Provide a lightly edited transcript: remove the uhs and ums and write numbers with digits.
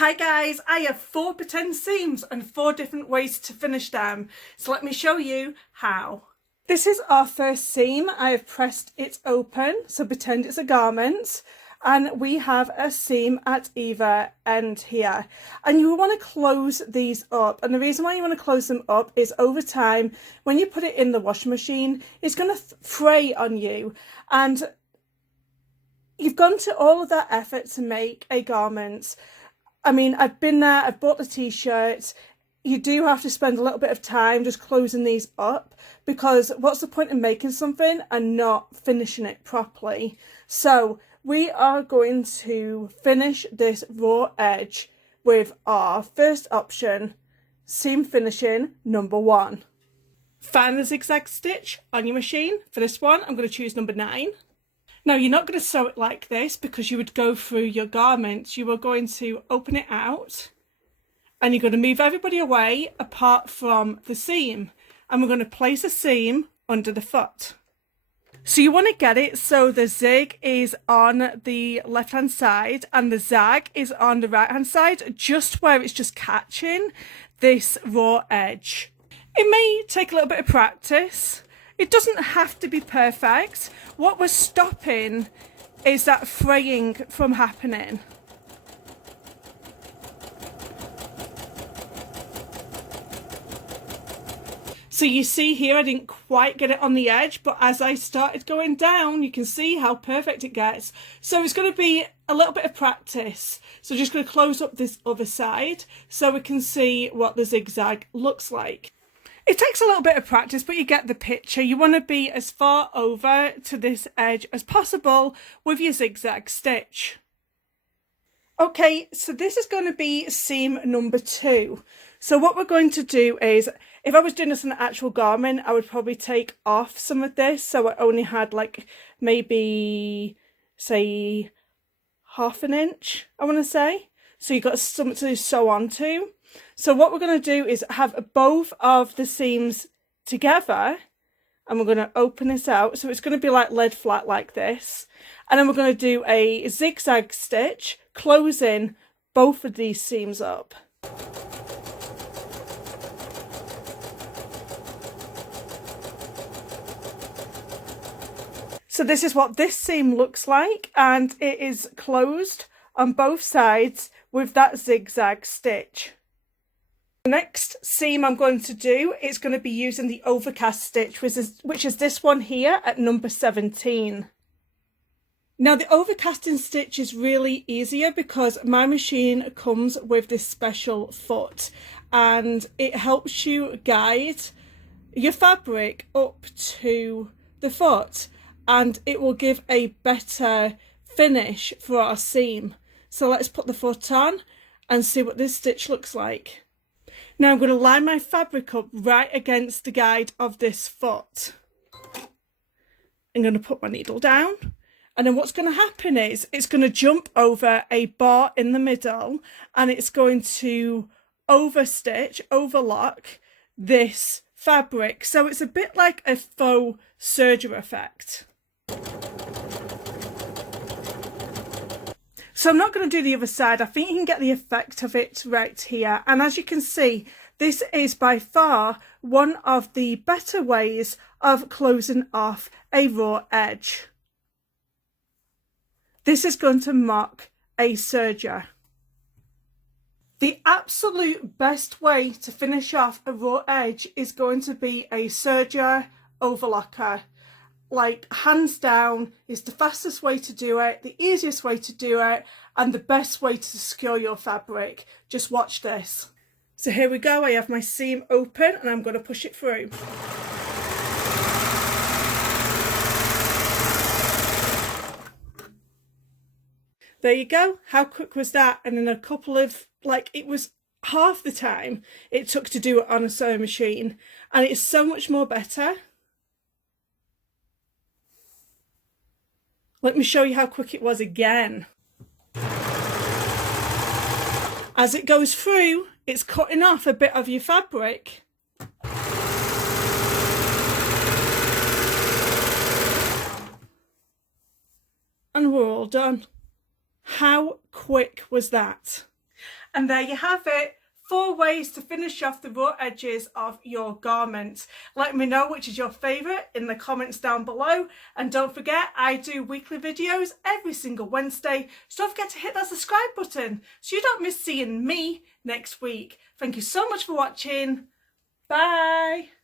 Hi guys, I have 4x10 seams and 4 different ways to finish them. So let me show you how. This is our first seam. I have pressed it open, so pretend it's a garment. And we have a seam at either end here. And you want to close these up. And the reason why you want to close them up is over time, when you put it in the washing machine, it's going to fray on you. And you've gone to all of that effort to make a garment. I mean, I've been there, I've bought the t-shirt. You do have to spend a little bit of time just closing these up, because what's the point in making something and not finishing it properly? So we are going to finish this raw edge with our first option, seam finishing number 1. Find the zigzag stitch on your machine. For this one, I'm going to choose number 9. Now, you're not going to sew it like this because you would go through your garment. You are going to open it out and you're going to move everybody away apart from the seam. And we're going to place a seam under the foot. So you want to get it so the zig is on the left hand side and the zag is on the right hand side, just where it's just catching this raw edge. It may take a little bit of practice. It doesn't have to be perfect. What we're stopping is that fraying from happening. So you see here, I didn't quite get it on the edge, but as I started going down, you can see how perfect it gets. So it's going to be a little bit of practice. So just going to close up this other side so we can see what the zigzag looks like. It takes a little bit of practice, but you get the picture. You want to be as far over to this edge as possible with your zigzag stitch. Okay, so this is going to be seam number 2. So what we're going to do is, if I was doing this in an actual garment, I would probably take off some of this. So I only had like maybe, say, half an inch, I want to say. So you've got something to sew onto. So what we're going to do is have both of the seams together and we're going to open this out. So it's going to be like lead flat like this. And then we're going to do a zigzag stitch, closing both of these seams up. So this is what this seam looks like, and it is closed on both sides with that zigzag stitch. The next seam I'm going to do is going to be using the overcast stitch, which is this one here at number 17. Now the overcasting stitch is really easier because my machine comes with this special foot and it helps you guide your fabric up to the foot and it will give a better finish for our seam. So let's put the foot on and see what this stitch looks like. Now I'm going to line my fabric up right against the guide of this foot. I'm going to put my needle down, and then what's going to happen is it's going to jump over a bar in the middle and it's going to overlock this fabric. So it's a bit like a faux serger effect. So I'm not going to do the other side. I think you can get the effect of it right here. And as you can see, this is by far one of the better ways of closing off a raw edge. This is going to mock a serger. The absolute best way to finish off a raw edge is going to be a serger overlocker. Like, hands down, is the fastest way to do it, the easiest way to do it, and the best way to secure your fabric. Just watch this. So here we go, I have my seam open and I'm going to push it through. There you go. How quick was that? And in a couple of, like, it was half the time it took to do it on a sewing machine, and it's so much more better. Let me show you how quick it was again. As it goes through, it's cutting off a bit of your fabric. And we're all done. How quick was that? And there you have it. 4 ways to finish off the raw edges of your garment. Let me know which is your favourite in the comments down below. And don't forget, I do weekly videos every single Wednesday. So don't forget to hit that subscribe button so you don't miss seeing me next week. Thank you so much for watching. Bye.